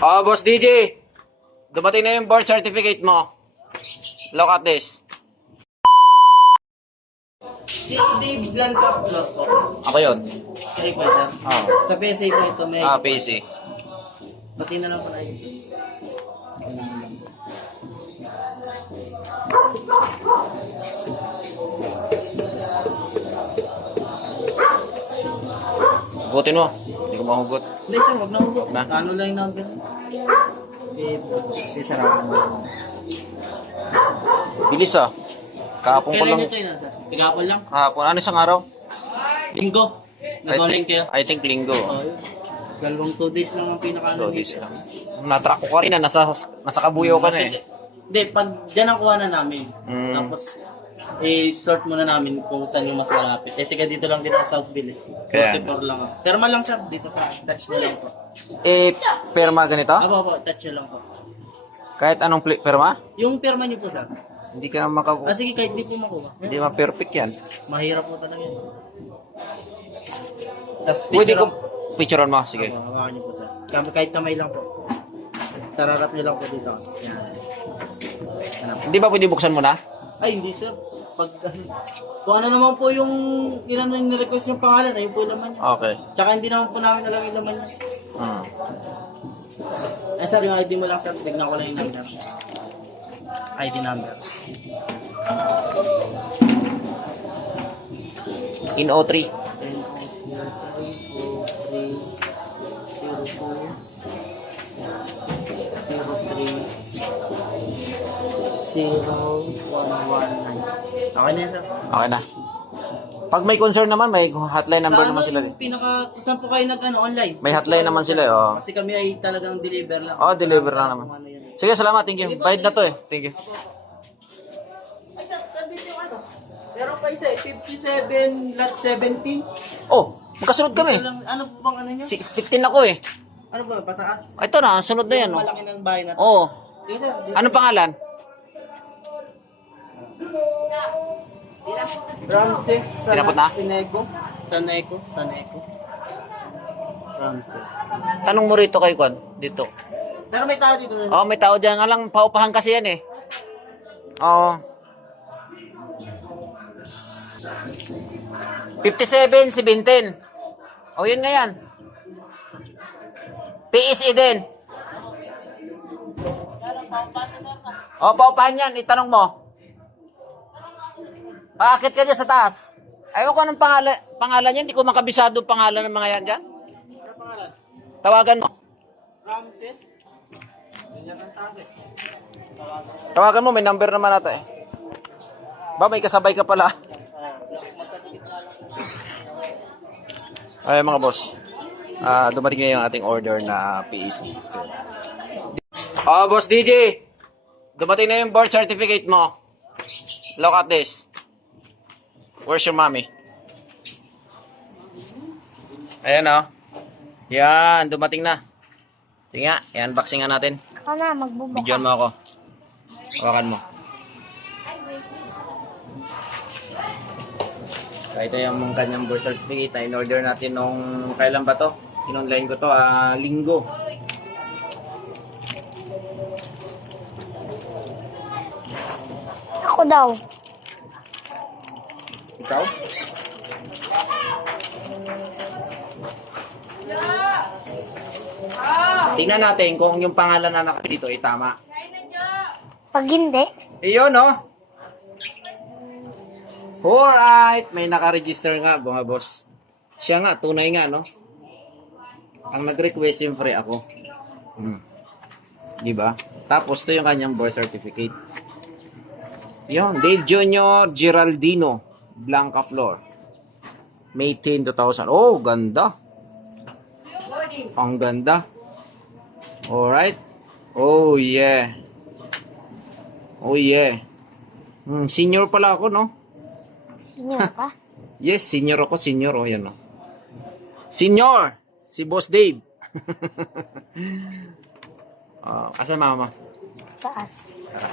Oh, Boss DJ. Dumating na yung birth certificate mo. Look at this. Si Dave Blanca vlog po. Ako yun. Ay po, sir. Oh. Sa PSA po ito, may... PC. Pati na lang po na yun, sir. Hugutin mo. Hindi ko mahugot. Hindi, sir. Huwag na huwag. Na? Ano lang yung number? Sisarapan mo. Bilis ah. Kahapon ko Kailan lang. nyo ito yun, sir? Pagkapon lang? Kahapon. Ano isang araw? Linggo. Nag-online kayo? I think linggo. Oo, yun. Dalawang 2 days lang ang pinaka-ano. 2 days lang. Natrack ko kanina. Nasa kabuyaw ka na eh. Hindi, pag dyan ang kuha na namin. Mm. Tapos, i-sort muna namin kung saan yung mas malapit. Eh, tiga dito lang din sa Southville eh. Kaya 44 lang ako. Perma lang, sir. Dito sa touch nyo lang po. Perma ganito? Apo, touch nyo lang po. Kahit anong perma? Yung perma nyo po, sir. Hindi ka na makabuo. Sige, kahit di po makuha. Hindi ma-perfect yan. Mahirap po talaga yan. Tapos, Pwede ko picturean mo. Sige. Hawakan nyo po, sir. Kahit kamay lang po. Sararap nyo lang po dito. Yan. Hindi ba pwede buksan mo na? Ay, hindi, sir. Pag, kung ano naman po yung ilan yung request yung pangalan, ayun po yung laman niya. Okay. Tsaka hindi naman po namin alam yung laman niya. Hmm. Eh, sir, yung ID mo lang, sir. Tignan ko lang yung number. ID number. In 03. 0119. Okay na yan, sir. Okay na. Pag may concern naman, may hotline number Sa naman ano sila. yung saan po kayo online? May hotline naman sila eh. Oh. Kasi kami ay talagang deliver lang. Oh, deliver lang naman. Kung ano yun. Sige, salamat. Thank you. Bayad na to eh. Thank you. Ay, sandito yung ano. Meron pa isa eh. 57 lot 17. Oh, magkasunod kami. Ano po bang ano nyo? 6:15 ako eh. Ano ba? Pataas? Ito na, sunod na yan. Oh. Malaki ng bahay natin. Oo. Dito, dito. Ano pangalan? Francis Pinapot na? Sanego. Sanego. Francis. Tanong mo rito kay Kwan. Dito. Pero may tao dito. Oh, may tao dyan. Nga lang, paupahan kasi yan eh. Oo. 57, 17. Oh, yun nga yan. PSE din. Oh, paupahan yan. Itanong mo. Aakit ka dyan sa taas. Ayaw ko anong pangalan yan. Hindi ko makabisado pangalan ng mga yan dyan. Ano pangalan? Tawagan mo. Francis. Ganyan ang taas eh. Tawagan mo. May number naman nata eh. Ba, may kasabay ka pala. Ay, mga boss. Dumating na yung ating order na PEC. Oh, Boss DJ. Dumating na yung birth certificate mo. Look at this. Where's your mommy? Ayan oh. Yan, dumating na. Sige nga, i-unboxing nga natin. Ako na, magbubukas. Videoan mo ako. Hawakan mo. Ito yung kanyang birth certificate na in-order natin nung kailan ba to? In-online ko to, linggo. Ako daw. Ikaw? Tingnan natin kung yung pangalan na nakalagay dito ay tama. Pag hindi, Iyon, no? Alright, may naka-register nga, mga boss. Siya nga, tunay nga, no? Ang nag-request siyempre ako. Diba? Tapos, ito yung kanyang birth certificate. Yun, Dave Jr. Geraldino Blanca Flor. May 10, 2000. Oh, ganda. Ang ganda. Alright. Oh, yeah. Oh, yeah. Senior pala ako, no? senior ka. Yes, senior ako, senior. Oh, yan, no? Senior! Si Boss Dave. Asa mama? Taas. Tara.